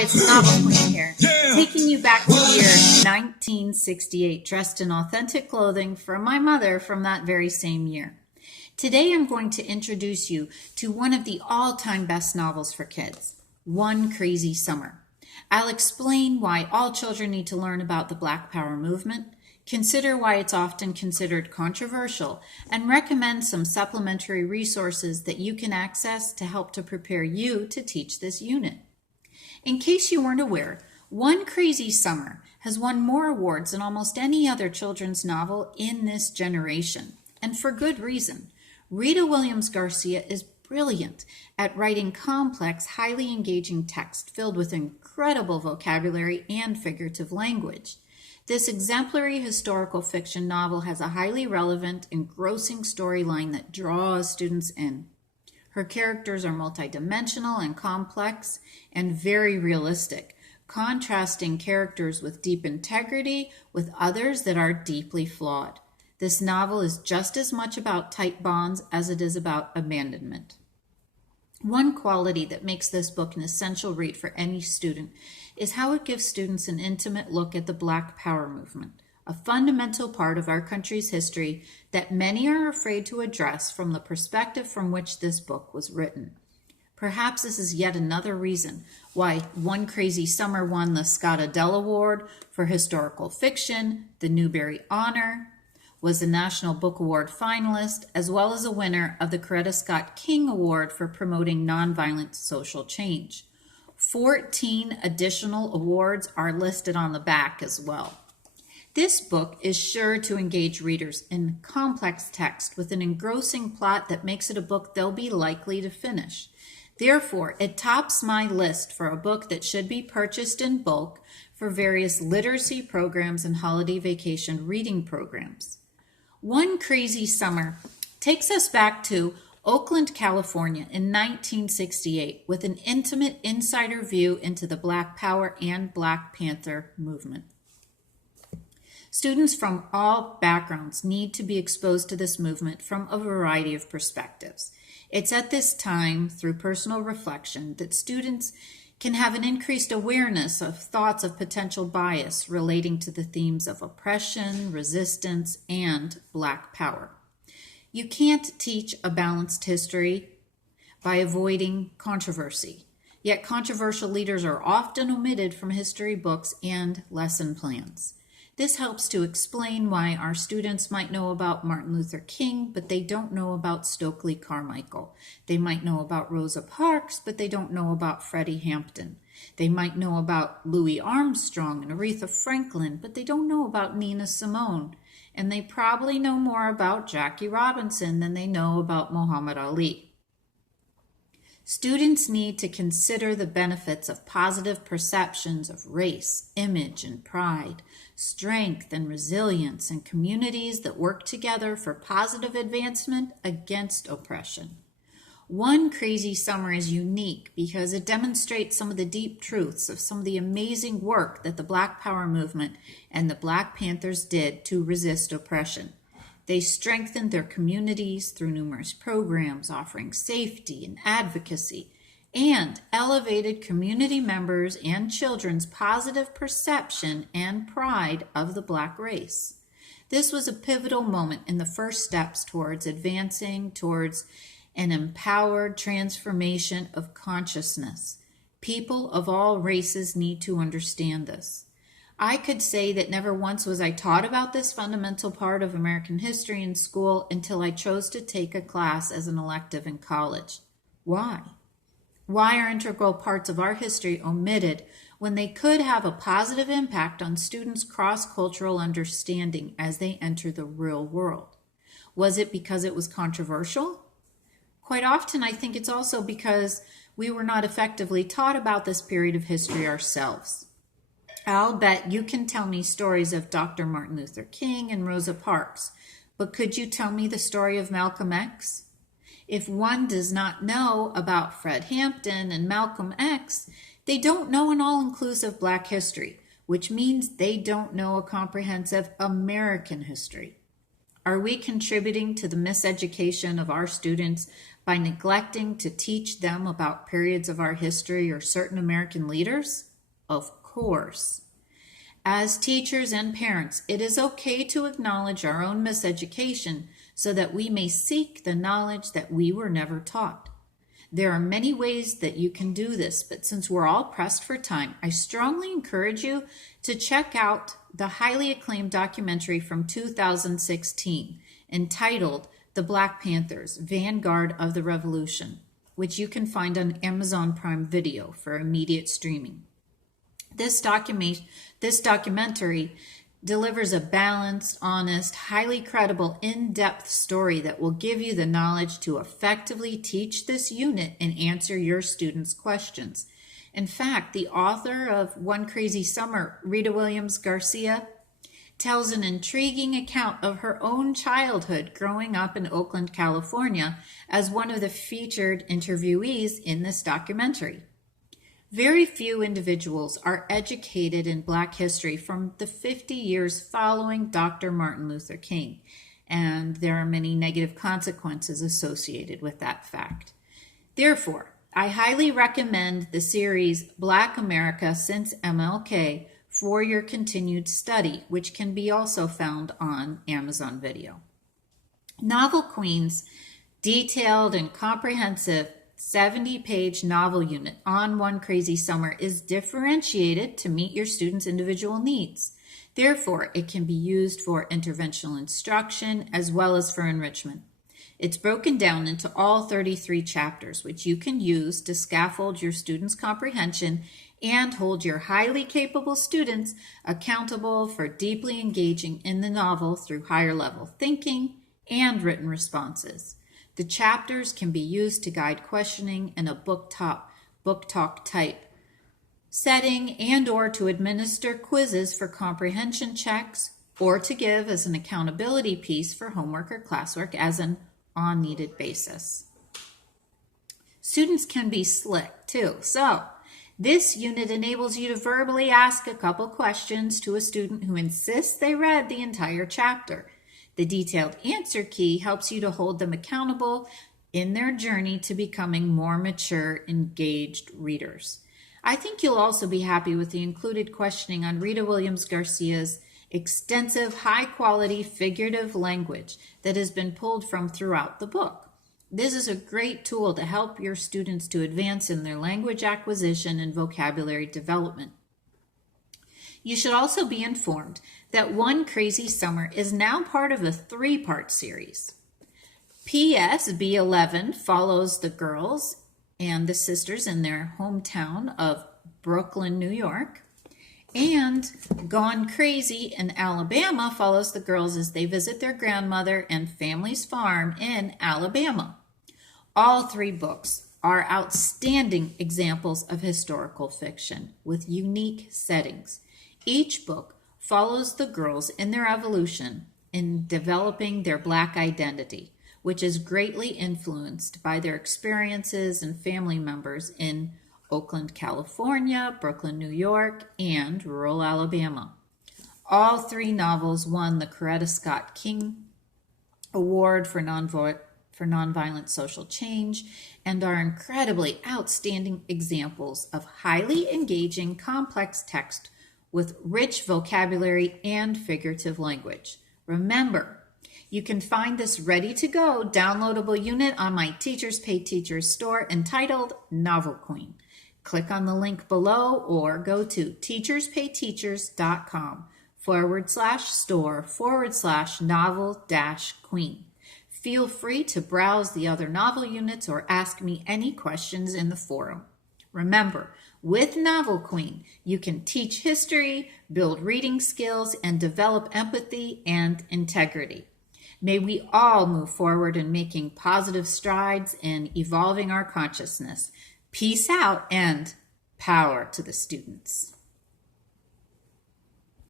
Hi, it's Novel Queen here, taking you back to the year 1968, dressed in authentic clothing from my mother from that very same year. Today I'm going to introduce you to one of the all-time best novels for kids, One Crazy Summer. I'll explain why all children need to learn about the Black Power movement, consider why it's often considered controversial, and recommend some supplementary resources that you can access to help to prepare you to teach this unit. In case you weren't aware, One Crazy Summer has won more awards than almost any other children's novel in this generation, and for good reason. Rita Williams-Garcia is brilliant at writing complex, highly engaging text filled with incredible vocabulary and figurative language. This exemplary historical fiction novel has a highly relevant, engrossing storyline that draws students in. Her characters are multidimensional and complex and very realistic, contrasting characters with deep integrity with others that are deeply flawed. This novel is just as much about tight bonds as it is about abandonment. One quality that makes this book an essential read for any student is how it gives students an intimate look at the Black Power movement, a fundamental part of our country's history that many are afraid to address from the perspective from which this book was written. Perhaps this is yet another reason why One Crazy Summer won the Scott Adele Award for Historical Fiction, the Newbery Honor, was a National Book Award finalist, as well as a winner of the Coretta Scott King Award for promoting nonviolent social change. 14 additional awards are listed on the back as well. This book is sure to engage readers in complex text with an engrossing plot that makes it a book they'll be likely to finish. Therefore, it tops my list for a book that should be purchased in bulk for various literacy programs and holiday vacation reading programs. One Crazy Summer takes us back to Oakland, California in 1968 with an intimate insider view into the Black Power and Black Panther movement. Students from all backgrounds need to be exposed to this movement from a variety of perspectives. It's at this time, through personal reflection, that students can have an increased awareness of thoughts of potential bias relating to the themes of oppression, resistance, and Black Power. You can't teach a balanced history by avoiding controversy, yet controversial leaders are often omitted from history books and lesson plans. This helps to explain why our students might know about Martin Luther King, but they don't know about Stokely Carmichael. They might know about Rosa Parks, but they don't know about Freddie Hampton. They might know about Louis Armstrong and Aretha Franklin, but they don't know about Nina Simone. And they probably know more about Jackie Robinson than they know about Muhammad Ali. Students need to consider the benefits of positive perceptions of race, image, and pride, strength and resilience, and communities that work together for positive advancement against oppression. One Crazy Summer is unique because it demonstrates some of the deep truths of some of the amazing work that the Black Power movement and the Black Panthers did to resist oppression. They strengthened their communities through numerous programs offering safety and advocacy, and elevated community members and children's positive perception and pride of the Black race. This was a pivotal moment in the first steps towards advancing towards an empowered transformation of consciousness. People of all races need to understand this. I could say that never once was I taught about this fundamental part of American history in school until I chose to take a class as an elective in college. Why? Why are integral parts of our history omitted when they could have a positive impact on students' cross-cultural understanding as they enter the real world? Was it because it was controversial? Quite often, I think it's also because we were not effectively taught about this period of history ourselves. I'll bet you can tell me stories of Dr. Martin Luther King and Rosa Parks, but could you tell me the story of Malcolm X? If one does not know about Fred Hampton and Malcolm X, they don't know an all-inclusive Black history, which means they don't know a comprehensive American history. Are we contributing to the miseducation of our students by neglecting to teach them about periods of our history or certain American leaders? Of course. As teachers and parents, it is okay to acknowledge our own miseducation so that we may seek the knowledge that we were never taught. There are many ways that you can do this, but since we're all pressed for time, I strongly encourage you to check out the highly acclaimed documentary from 2016 entitled The Black Panthers, Vanguard of the Revolution, which you can find on Amazon Prime Video for immediate streaming. This documentary delivers a balanced, honest, highly credible, in-depth story that will give you the knowledge to effectively teach this unit and answer your students' questions. In fact, the author of One Crazy Summer, Rita Williams-Garcia, tells an intriguing account of her own childhood growing up in Oakland, California, as one of the featured interviewees in this documentary. Very few individuals are educated in Black history from the 50 years following Dr. Martin Luther King, and there are many negative consequences associated with that fact. Therefore, I highly recommend the series Black America Since MLK for your continued study, which can be also found on Amazon Video. Novel Queen's detailed and comprehensive 70-page novel unit on One Crazy Summer is differentiated to meet your students' individual needs. Therefore, it can be used for interventional instruction as well as for enrichment. It's broken down into all 33 chapters, which you can use to scaffold your students' comprehension and hold your highly capable students accountable for deeply engaging in the novel through higher level thinking and written responses. The chapters can be used to guide questioning in a book talk type setting and or to administer quizzes for comprehension checks or to give as an accountability piece for homework or classwork as an on-needed basis. Students can be slick too. So this unit enables you to verbally ask a couple questions to a student who insists they read the entire chapter. The detailed answer key helps you to hold them accountable in their journey to becoming more mature, engaged readers. I think you'll also be happy with the included questioning on Rita Williams-Garcia's extensive, high-quality figurative language that has been pulled from throughout the book. This is a great tool to help your students to advance in their language acquisition and vocabulary development. You should also be informed that One Crazy Summer is now part of a 3-part series. P.S. B11 follows the girls and the sisters in their hometown of Brooklyn, New York. And Gone Crazy in Alabama follows the girls as they visit their grandmother and family's farm in Alabama. All 3 books are outstanding examples of historical fiction with unique settings. Each book follows the girls in their evolution in developing their Black identity, which is greatly influenced by their experiences and family members in Oakland, California, Brooklyn, New York, and rural Alabama. All 3 novels won the Coretta Scott King Award for Nonviolent Social Change and are incredibly outstanding examples of highly engaging, complex text with rich vocabulary and figurative language. Remember, you can find this ready-to-go downloadable unit on my Teachers Pay Teachers store entitled Novel Queen. Click on the link below or go to teacherspayteachers.com/store/novel-queen. Feel free to browse the other novel units or ask me any questions in the forum. Remember, with Novel Queen, you can teach history, build reading skills, and develop empathy and integrity. May we all move forward in making positive strides in evolving our consciousness. Peace out and power to the students.